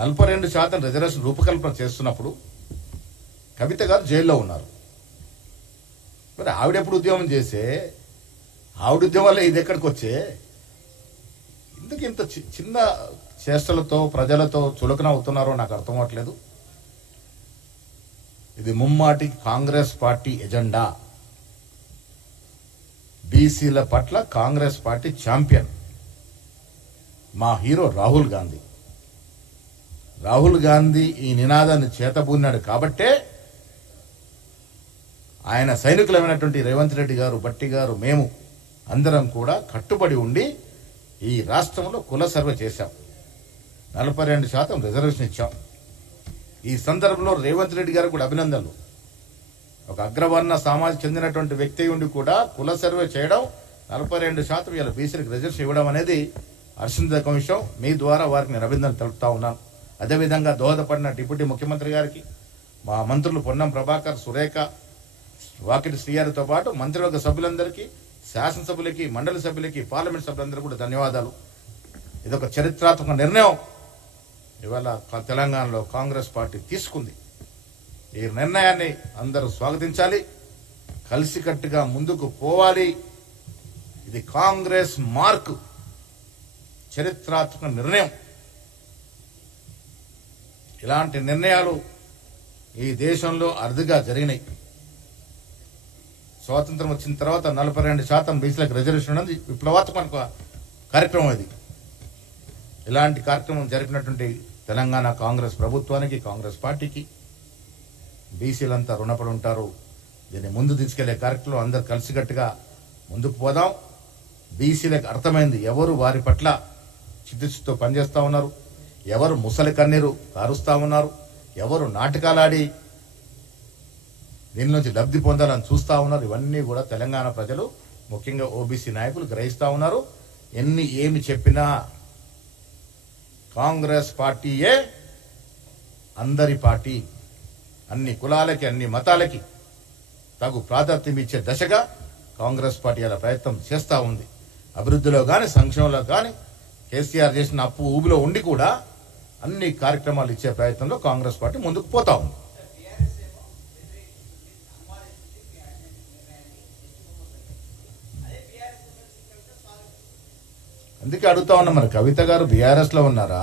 42% reservation రూపకల్పన చేస్తున్నప్పుడు కవిత గారు జైల్లో ఉన్నారు. మరి ఆవిడెప్పుడు ఉద్యమం చేసే ఆవిడ ఉద్యమాలే ఇది ఎక్కడికి వచ్చే ఇందుకు ఇంత చిన్న చేష్టలతో ప్రజలతో చులకన అవుతున్నారో నాకు అర్థం అవ్వట్లేదు. ఇది ముమ్మాటి కాంగ్రెస్ పార్టీ ఎజెండా. బీసీల పట్ల కాంగ్రెస్ పార్టీ ఛాంపియన్ మా హీరో రాహుల్ గాంధీ. రాహుల్ గాంధీ ఈ నినాదాన్ని చేతబూన్నాడు కాబట్టే ఆయన సైనికులమైనటువంటి రేవంత్ రెడ్డి గారు, భట్టి గారు, మేము అందరం కూడా కట్టుబడి ఉండి ఈ రాష్ట్రంలో కుల సర్వే చేశాం. 42% రిజర్వేషన్ ఇచ్చాం. ఈ సందర్భంలో రేవంత్ రెడ్డి గారు కూడా అభినందనలు. ఒక అగ్రవర్ణ సమాజం చెందినటువంటి వ్యక్తి ఉండి కూడా కుల సర్వే చేయడం, 42% ఇలా బీసీలకు రిజర్వేషన్ ఇవ్వడం అనేది హర్షించదగ్గ విషయం. మీ ద్వారా వారికి నేను అభినందనలు తెలుపుతా ఉన్నాను. అదేవిధంగా దోహదపడిన డిప్యూటీ ముఖ్యమంత్రి గారికి, మా మంత్రులు పొన్నం ప్రభాకర్, సురేఖ, వాకిటి శ్రీయారితో పాటు మంత్రివర్గ సభ్యులందరికీ, శాసనసభ్యులకి, మండలి సభ్యులకి, పార్లమెంట్ సభ్యులందరికీ కూడా ధన్యవాదాలు. ఇదొక చరిత్రాత్మక నిర్ణయం ఇవాళ తెలంగాణలో కాంగ్రెస్ పార్టీ తీసుకుంది. ఈ నిర్ణయాన్ని అందరూ స్వాగతించాలి, కలిసికట్టుగా ముందుకు పోవాలి. ఇది కాంగ్రెస్ మార్కు, చరిత్రాత్మక నిర్ణయం. ఇలాంటి నిర్ణయాలు ఈ దేశంలో అరుదుగా జరిగినాయి. స్వాతంత్రం వచ్చిన తర్వాత 42% బీసీలకు రిజర్వేషన్ ఉన్నది విప్లవాత్మక కార్యక్రమం. ఇది ఇలాంటి కార్యక్రమం జరిపినటువంటి తెలంగాణ కాంగ్రెస్ ప్రభుత్వానికి, కాంగ్రెస్ పార్టీకి బీసీలంతా రుణపడి ఉంటారు. దీన్ని ముందు తీసుకెళ్లే కార్యక్రమం అందరు కలిసికట్టుగా ముందుకు పోదాం. బీసీలకు అర్థమైంది ఎవరు వారి పట్ల చిత్తశుద్ధితో పనిచేస్తా ఉన్నారు, ఎవరు ముసలి కన్నీరు కారుస్తా ఉన్నారు, ఎవరు నాటకాలాడి దీని నుంచి లబ్ధి పొందాలని చూస్తా ఉన్నారు. ఇవన్నీ కూడా తెలంగాణ ప్రజలు, ముఖ్యంగా ఓబీసీ నాయకులు గ్రహిస్తా ఉన్నారు. ఏమి చెప్పినా కాంగ్రెస్ పార్టీయే అందరి పార్టీ. అన్ని కులాలకి, అన్ని మతాలకి తగు ప్రాధాన్యం ఇచ్చే దశగా కాంగ్రెస్ పార్టీ అలా ప్రయత్నం చేస్తూ ఉంది. అభివృద్ధిలో కానీ, సంక్షేమంలో కానీ కేసీఆర్ చేసిన అప్పు ఊబిలో ఉండి కూడా అన్ని కార్యక్రమాలు ఇచ్చే ప్రయత్నంలో కాంగ్రెస్ పార్టీ ముందుకు పోతా ఉంది. అందుకే అడుగుతా ఉన్నా, మరి కవిత గారు బీఆర్ఎస్ లో ఉన్నారా?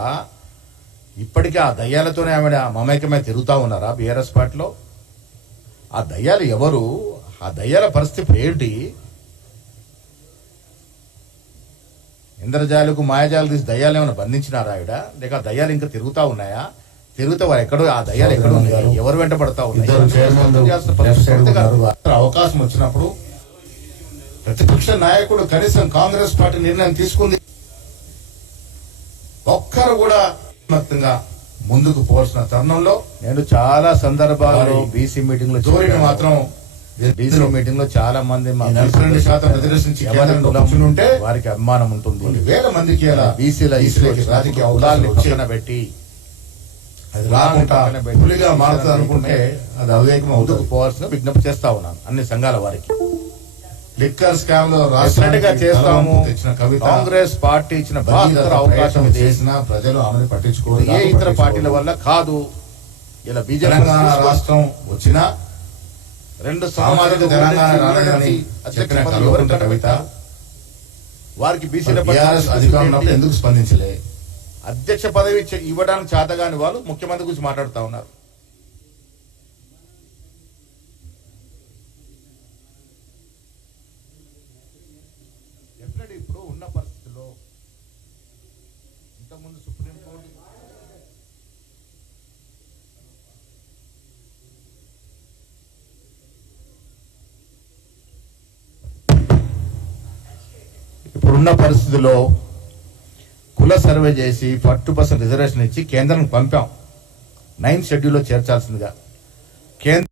ఇప్పటికీ ఆ దయ్యాలతోనే ఆవిడ మమేకమై తిరుగుతా ఉన్నారా బీఆర్ఎస్ పార్టీలో? ఆ దయ్యాలు ఎవరు? ఆ దయ్యాల పరిస్థితి ఏంటి? ఇంద్రజాలకు మాయాజాలు తీసి దయ్యాలు ఏమైనా బంధించినారా ఆవిడ? లేక ఆ దయ్యాలు ఇంకా తిరుగుతా ఉన్నాయా? తిరుగుతా వారు ఎక్కడో, ఆ దయ్యాలు ఎక్కడ ఉన్నాయి, ఎవరు వెంట పడతా ఉన్నాయి? అవకాశం వచ్చినప్పుడు ప్రతిపక్ష నాయకుడు కనీసం కాంగ్రెస్ పార్టీ నిర్ణయం తీసుకుంది, ఒక్కరు కూడా మొత్తంగా ముందుకు పోవాల్సిన తరుణంలో నేను చాలా సందర్భాల్లో బీసీ మీటింగ్ లో జోరిని మాత్రం బీసీ మీటింగ్ లో చాలా మంది 42% రిజర్వేషన్ ఉంటే వారికి అభిమానం ఉంటుంది. వేల మందికి బీసీల రాజకీయ అవకాశాలను పెట్టి అది రాకుండా పులిగా మారుతుంది అనుకుంటే అది అవివేకం ముందుకు పోవాల్సిన విజ్ఞప్తి చేస్తా ఉన్నాను అన్ని సంఘాల వారికి. లిక్కర్ స్కామ్ లో రాష్ట్రంగా చేస్తాము తెచ్చిన కవిత, కాంగ్రెస్ పార్టీ ఇచ్చిన అవకాశం చేసిన ప్రజలు ఆమెను పట్టించుకోరు. ఏ ఇతర పార్టీల వల్ల కాదు. ఇలా బీజేపీ తెలంగాణ రాష్ట్రం వచ్చినా 2 సామాజిక తెలంగాణ చెప్పిన కవిత వారికి బీసీల అధికారంలో ఎందుకు స్పందించలే? అధ్యక్ష పదవి ఇవ్వడానికి చేతగాని వాళ్ళు ముఖ్యమంత్రి గురించి మాట్లాడుతూ ఉన్నారు. ఇప్పుడు ఉన్న పరిస్థితుల్లో ఇంతకుముందు సుప్రీంకోర్టు ఇప్పుడున్న పరిస్థితుల్లో కుల సర్వే చేసి 40% రిజర్వేషన్ ఇచ్చి కేంద్రానికి పంపాం. 9th షెడ్యూల్లో చేర్చాల్సిందిగా. కేంద్ర